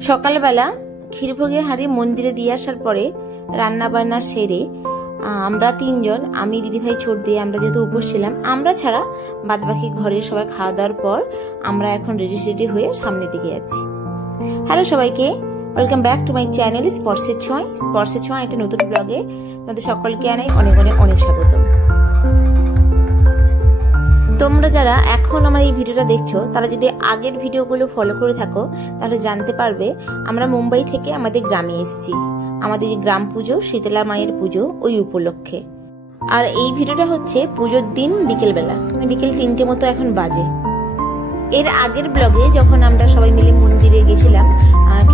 সকালবেলা ক্ষীরভোগের হাঁড়ি মন্দিরে দিয়ে আসার পরে রান্না বান্না সেরে আমরা তিনজন, আমি, দিদিভাই, ছোট দিয়ে, আমরা যেহেতু উপোস ছিলাম, আমরা ছাড়া বাদবাকি ঘরের সবাই খাওয়া দাওয়ার পর আমরা এখন রেডি হয়ে সামনের দিকে যাচ্ছি। হ্যালো সবাইকে, welcome back to my channel স্পর্শের ছোঁয়া। একটা নতুন ব্লগে তোমাদের সকলকে আনাই অনেক অনেক অনেক স্বাগত। তোমরা যারা এখন আমার এই ভিডিওটা দেখছো তারা যদি আগের ভিডিওগুলো ফলো করে থাকো তাহলে জানতে পারবে আমরা মুম্বাই থেকে আমাদের গ্রামে এসেছি, আমাদের যে গ্রাম পুজো, শীতলা মায়ের পুজো, ওই উপলক্ষে। আর এই ভিডিওটা হচ্ছে পুজোর দিন বিকেলবেলা, বিকেল 3টে মতো এখন বাজে। এর আগের ব্লগে যখন আমরা সবাই মিলে মন্দিরে গেছিলাম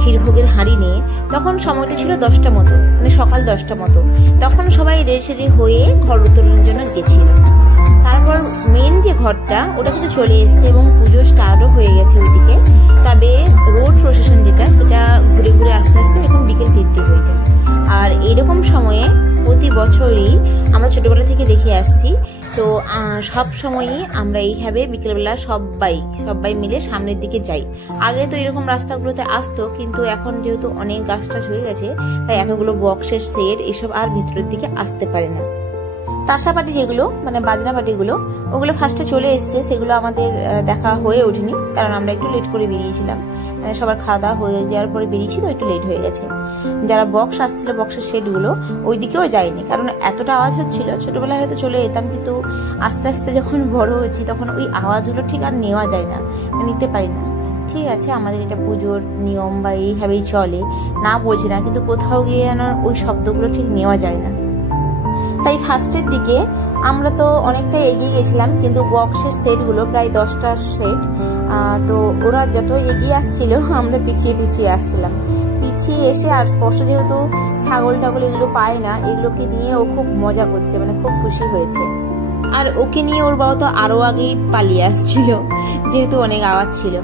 ক্ষীরভোগের হাঁড়ি নিয়ে, তখন সময়টা ছিল 10টা মতো, মানে সকাল 10টা মতো। তখন সবাই রেডি হয়ে ঘর উত্তোলনের জন্য গেছিল। তারপর মেন যে ঘরটা ওটা কিন্তু চলে এসছে এবং পুজো স্টার্টও হয়ে গেছে ওইদিকে। তবে রোড প্রসেশন যেটা, সেটা ঘুরে ঘুরে আস্তে আস্তে এখন বিকেল 3টে হয়ে যায়। আর এরকম সময়ে প্রতি বছরই আমরা ছোটবেলা থেকে দেখে আসছি, তো সব সময়ই আমরা এইভাবে বিকেলবেলা সবাই মিলে সামনের দিকে যাই। আগে তো এরকম রাস্তাগুলোতে আসতো, কিন্তু এখন যেহেতু অনেক গাছ টাছ হয়ে গেছে তাই এতগুলো বক্সের সেট এসব আর ভিতরের দিকে আসতে পারে না। তাসা পাটি যেগুলো, মানে বাজনা পাটিগুলো, ওগুলো ফার্স্টে চলে এসছে, সেগুলো আমাদের দেখা হয়ে ওঠেনি, কারণ আমরা একটু লেট করে বেরিয়েছিলাম। মানে সবার খাওয়া দাওয়া হয়ে যাওয়ার পরে বেরিয়েছি, তো একটু লেট হয়ে গেছে। যারা বক্স আসছিল, বক্সের সেটগুলো ওই দিকেও যায়নি, কারণ এতটা আওয়াজ হচ্ছিল। ছোটবেলায় হয়তো চলে যেতাম, কিন্তু আস্তে আস্তে যখন বড় হয়েছি তখন ওই আওয়াজগুলো ঠিক আর নেওয়া যায় না, নিতে পারি না। ঠিক আছে, আমাদের এটা পুজোর নিয়ম বা এইভাবেই চলে, না বলছি না, কিন্তু কোথাও গিয়ে ওই শব্দগুলো ঠিক নেওয়া যায় না। তাই ফার্স্টের দিকে আমরা তো অনেকটা এগিয়ে গেছিলাম, কিন্তু বক্সের সেটগুলো প্রায় 10টা সেট, তো ওরা যত এগিয়ে আসছিল আমরা পিছিয়ে আসছিলাম। পিছিয়ে এসে আর স্পর্শ যেহেতু ছাগল টাগল এগুলো পায় না, এগুলোকে নিয়ে ও খুব মজা করছে, মানে খুব খুশি হয়েছে। আর ওকে নিয়ে ওর বাবা তো আরো আগেই পালিয়ে আসছিল, যেহেতু অনেক আওয়াজ ছিল।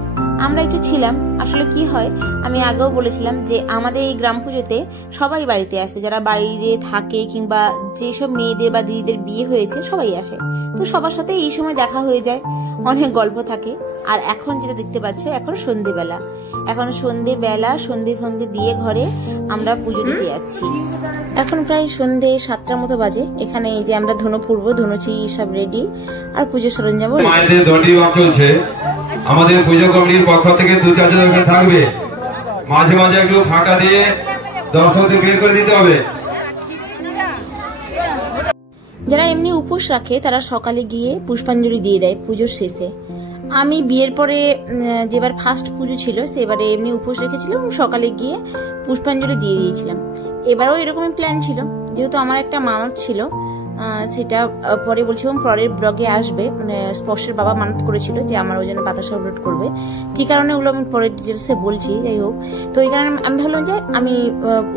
আমরা একটু ছিলাম। আসলে কি হয়, আমি আগেও বলেছিলাম যে আমাদের এই গ্রাম পুজোতে সবাই বাড়িতে আসে, যারা বাইরে থাকে কিংবা যেসব মেয়েদের বা দিদিদের বিয়ে হয়েছে সবাই আসে, তো সবার সাথে এই সময় দেখা হয়ে যায়, অনেক গল্প থাকে। আর এখন যেটা দেখতে পাচ্ছ, এখন সন্ধেবেলা, সন্ধে ফন্ধে দিয়ে ঘরে আমরা পুজো দিতে যাচ্ছি। এখন প্রায় সন্ধে 7টার মতো বাজে। এখানে এই যে আমরা ধুনো পূর্ব, ধুনুচি সব রেডি, আর পুজো সরঞ্জাম চলছে। আমাদের পুজো কমিটির পক্ষ থেকে 2-4 জন থাকবে, মাঝে মাঝে একটু ফাঁকা দিয়ে দর্শকদের বের করে দিতে হবে। যারা এমনি উপোস রাখে তারা সকালে গিয়ে পুষ্পাঞ্জলি দিয়ে দেয় পুজোর শেষে। আমি বিয়ের পরে যেবার ফার্স্ট পুজো ছিল সেবারে এমনি উপোস রেখেছিলাম, সকালে গিয়ে পুষ্পাঞ্জলি দিয়ে দিয়েছিলাম। এবারও এরকমই প্ল্যান ছিল, যেহেতু আমার একটা মানত ছিল, সেটা পরে বলছিলাম পরের ব্লগে আসবে। মানে স্পর্শের বাবা মানত করেছিল যে আমার ওই জন্য বাতাসা আপলোড করবে, কি কারণে ওগুলো আমি পরের ডিটেলসে বলছি। যাই হোক, তো এই কারণে আমি ভাবলাম যে আমি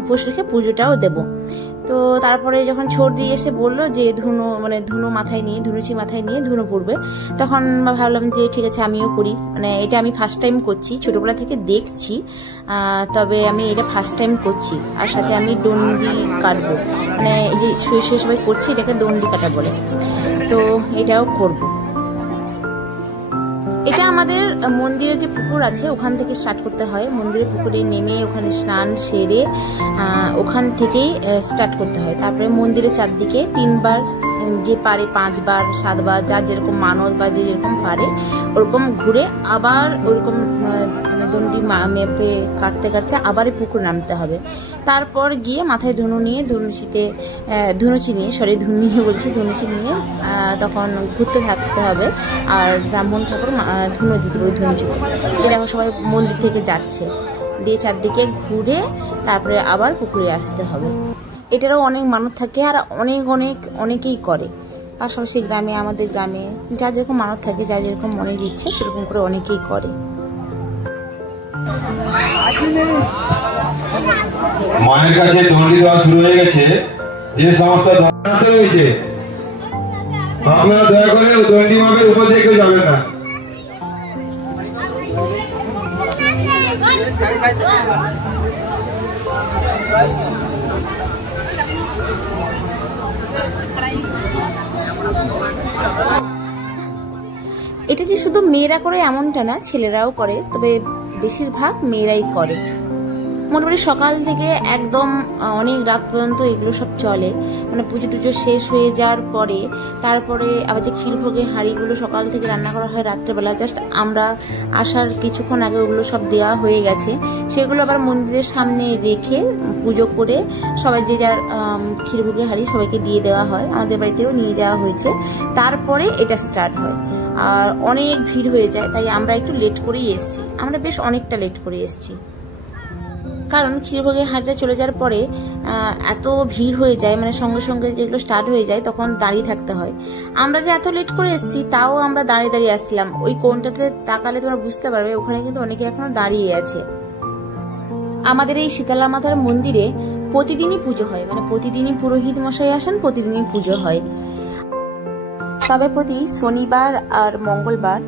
উপোস রেখে পুজোটাও দেবো। তো তারপরে যখন ছোট দিয়ে এসে বললো যে ধুনুচি মাথায় নিয়ে ধুনো পড়বে, তখন ভাবলাম যে ঠিক আছে আমিও করি। মানে এটা আমি ফার্স্ট টাইম করছি, ছোটবেলা থেকে দেখছি, তবে আমি এটা ফার্স্ট টাইম করছি। আর সাথে আমি দণ্ডি কাটবো, মানে এই যে শুয়ে সবাই করছি, এটাকে দণ্ডি কাটা বলে, তো এটাও করব। এটা আমাদের মন্দিরের যে পুকুর আছে ওখান থেকে স্টার্ট করতে হয়। মন্দিরের পুকুরে নেমে ওখানে স্নান সেরে ওখান থেকেই স্টার্ট করতে হয়। তারপরে মন্দিরের চারদিকে 3বার, যে পারে 5বার 7বার, যার যেরকম মানত বা যে যেরকম পারে ওরকম ঘুরে আবার ওরকম দণ্ডি মেপে কাটতে আবার পুকুর নামতে হবে। তারপর গিয়ে মাথায় ধুনু নিয়ে ধুনুচি নিয়ে তখন ঘুরতে থাকতে হবে। আর ব্রাহ্মণ ঠাকুর ধুনো দিতে হবে ধুনুচিতে। দেখো সবাই মন্দির থেকে যাচ্ছে, দিয়ে চারদিকে ঘুরে তারপরে আবার পুকুরে আসতে হবে। এটারও অনেক মানত থাকে, আর অনেকেই করে। পাশাপাশি গ্রামে, আমাদের গ্রামে যা যেরকম মানত থাকে, যা যেরকম মনের ইচ্ছে সেরকম করে অনেকেই করে। মায়ের কাছে দণ্ডি দেওয়া শুরু হয়ে গেছে। যে সমস্ত রয়েছে আপনারা দয়া করে দণ্ডি মাপের উপর দিয়ে কেউ যাবেন না। এটা যে শুধু মেয়েরা করে এমনটা না, ছেলেরাও করে, তবে বেশিরভাগ মেয়েরাই করে। মোটামুটি সকাল থেকে একদম অনেক রাত পর্যন্ত এগুলো সব চলে, মানে পুজো টুজো শেষ হয়ে যাওয়ার পরে তারপরে আবার যে ক্ষীরভোগের হাঁড়িগুলো সকাল থেকে রান্না করা হয় রাত্রেবেলা, জাস্ট আমরা আসার কিছুক্ষণ আগে ওগুলো সব দেওয়া হয়ে গেছে, সেগুলো আবার মন্দিরের সামনে রেখে পুজো করে সবাই যে যার ক্ষীরভোগের হাঁড়ি সবাইকে দিয়ে দেওয়া হয়, আমাদের বাড়িতেও নিয়ে যাওয়া হয়েছে, তারপরে এটা স্টার্ট হয়। আর অনেক ভিড় হয়ে যায়, তাই আমরা একটু লেট করেই এসেছি, আমরা বেশ অনেকটা লেট করে এসেছি, কারণ ক্ষীরভোগের হাঁড়িটা চলে যাওয়ার পরে এত ভিড় হয়ে যায়, মানে সঙ্গে সঙ্গে যেগুলো স্টার্ট হয়ে যায় তখন দাঁড়িয়ে থাকতে হয়। আমরা যে এত লেট করে এসেছি তাও আমরা দাঁড়িয়ে দাঁড়িয়ে আসছিলাম, ওই কোণটাতে তাকালে তোমরা বুঝতে পারবে ওখানে কিন্তু অনেকে এখনো দাঁড়িয়ে আছে। আমাদের এই শীতলা মাতার মন্দিরে প্রতিদিনই পুজো হয়, মানে প্রতিদিনই পুরোহিত মশাই আসেন, প্রতিদিনই পুজো হয়। তবে প্রতি শনিবার আর মঙ্গলবার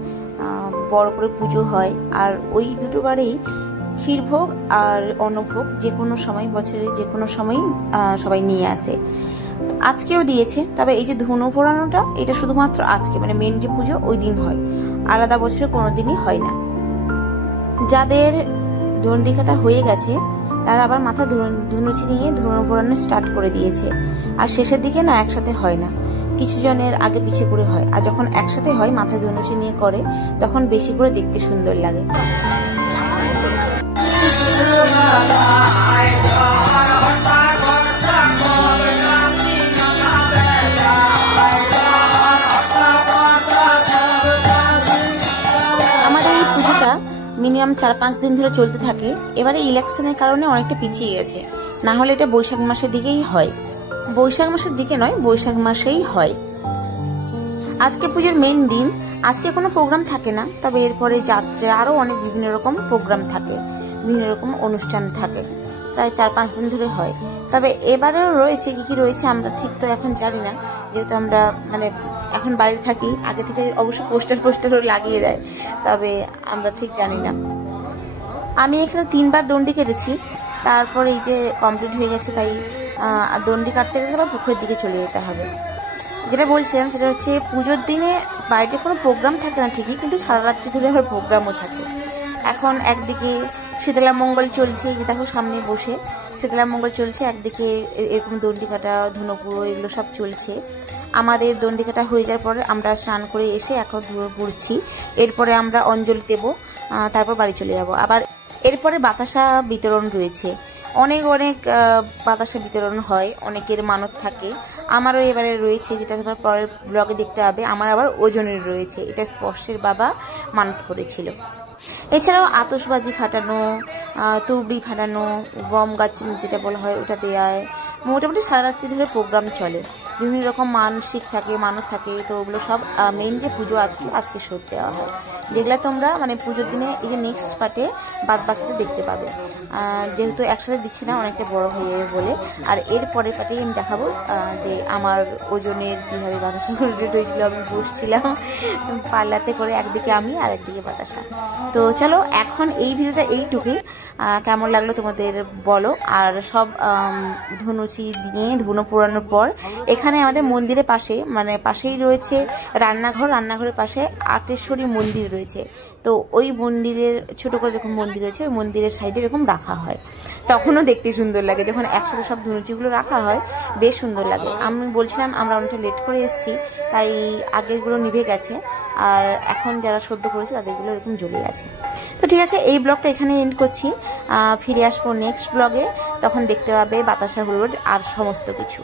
বড় করে পুজো হয়, আর ওই দুটো বারেই ক্ষীরভোগ আর অন্নভোগ যে কোনো সময়, বছরের যে কোনো সময় সবাই নিয়ে আসে। আজকেও দিয়েছে, তবে এই যে ধুনো পোড়ানোটা এটা শুধুমাত্র আজকে, মানে মেন যে পুজো ওই দিন হয়, আলাদা বছরে কোনো দিনই হয় না। যাদের দণ্ডিকাটা হয়ে গেছে তারা আবার মাথা ধুনুচি নিয়ে ধুনো পোড়ানো স্টার্ট করে দিয়েছে, আর শেষের দিকে না একসাথে হয় না, কিছু জনের আগে পিছে করে হয়, আর যখন একসাথে হয় মাথায় ধনুচি নিয়ে করে তখন বেশি করে দেখতে সুন্দর লাগে। আমাদের এই পুজোটা মিনিমাম 4-5 দিন ধরে চলতে থাকে। এবারে ইলেকশনের কারণে অনেকটা পিছিয়ে গেছে, না হলে এটা বৈশাখ মাসের দিকেই হয়, বৈশাখ মাসের দিকে নয়, বৈশাখ মাসেই হয়। আজকে পুজোর মেন দিন, আজকে কোনো প্রোগ্রাম থাকে না, তবে এরপরে যাত্রা আরো অনেক বিভিন্ন রকম প্রোগ্রাম থাকে, বিভিন্ন রকম অনুষ্ঠান থাকে, প্রায় 4-5 দিন ধরে হয়। তবে এবারেও রয়েছে, কি রয়েছে আমরা ঠিক তো এখন জানি না, যেহেতু আমরা মানে এখন বাইরে থাকি, আগে থেকে অবশ্য পোস্টারও লাগিয়ে দেয়, তবে আমরা ঠিক জানি না। আমি এখানে 3বার দণ্ডি কেটেছি, তারপর এই যে কমপ্লিট হয়ে গেছে, তাই দণ্ডি কাটতে গেলে আবার পুকুরের দিকে চলে যেতে হবে। যেটা বলছিলাম সেটা হচ্ছে পুজোর দিনে বাইরে কোনো প্রোগ্রাম থাকে না ঠিকই, কিন্তু সারা রাত্রি ধরে আবার প্রোগ্রামও থাকে। এখন একদিকে শীতলা মঙ্গল চলছে, যে দেখো সামনে বসে শীতলা মঙ্গল চলছে, একদিকে এরকম দণ্ডি কাটা, ধুনো পুরো এগুলো সব চলছে। আমাদের দণ্ডি কাটা হয়ে যাওয়ার পরে আমরা স্নান করে এসে এখন ধুনো পুড়ছি, এরপরে আমরা অঞ্জলি দেব, তারপর বাড়ি চলে যাব। আবার এরপরে বাতাসা বিতরণ রয়েছে, অনেক বাতাসা বিতরণ হয়, অনেকের মানত থাকে। আমারও এবারে রয়েছে, যেটা তোমার পরের ব্লগে দেখতে হবে, আমার আবার ওজনের রয়েছে, এটা স্পর্শের বাবা মানত করেছিল। এছাড়াও আতশবাজি ফাটানো, তুবড়ি ফাটানো, বম গাছ যেটা বলা হয় ওটা দেওয়ায়, মোটামুটি সারা রাত্রি ধরে প্রোগ্রাম চলে, বিভিন্ন রকম মানসিক থাকে, মানত থাকে, তো ওগুলো সব মেন যে পুজো আজকে শোধ দেওয়া হয়, যেগুলো তোমরা মানে পুজোর দিনে এই যে নেক্সট পার্টে বাদ বাকিতে দেখতে পাবে, যেহেতু একসাথে দিচ্ছি না অনেকটা বড় হয়ে যাবে বলে। আর এর পরের পার্টেই আমি দেখাবো যে আমার ওজনের কীভাবে বাতাসা রিলেটেড হয়েছিল। আমি বসছিলাম পাল্লাতে করে, একদিকে আমি আর একদিকে বাতাসা। তো চলো এখন এই ভিডিওটা এইটুকুই, কেমন লাগলো তোমাদের বলো। আর সব ধনুচি দিয়ে ধুনো পোড়ানোর পর এখানে আমাদের মন্দিরের পাশে, মানে পাশেই রয়েছে রান্নাঘর, রান্নাঘরের পাশে আটেশ্বরী মন্দির রয়েছে, তো ওই মন্দিরের ছোট করে এরকম মন্দির রয়েছে, ওই মন্দিরের সাইডে এরকম রাখা হয়, তখনও দেখতে সুন্দর লাগে, যখন একসাথে সব ধনুচিগুলো রাখা হয় বেশ সুন্দর লাগে। আমি বলছিলাম আমরা অনেকটা লেট করে এসেছি, তাই আগেরগুলো নিভে গেছে, আর এখন যারা সদ্য করেছে তাদেরগুলো এরকম জ্বলে আছে। তো ঠিক আছে, এই ব্লগটা এখানে এন্ড করছি, ফিরে আসবো নেক্সট ব্লগে, তখন দেখতে পাবে বাতাসা হলুদ আর সমস্ত কিছু।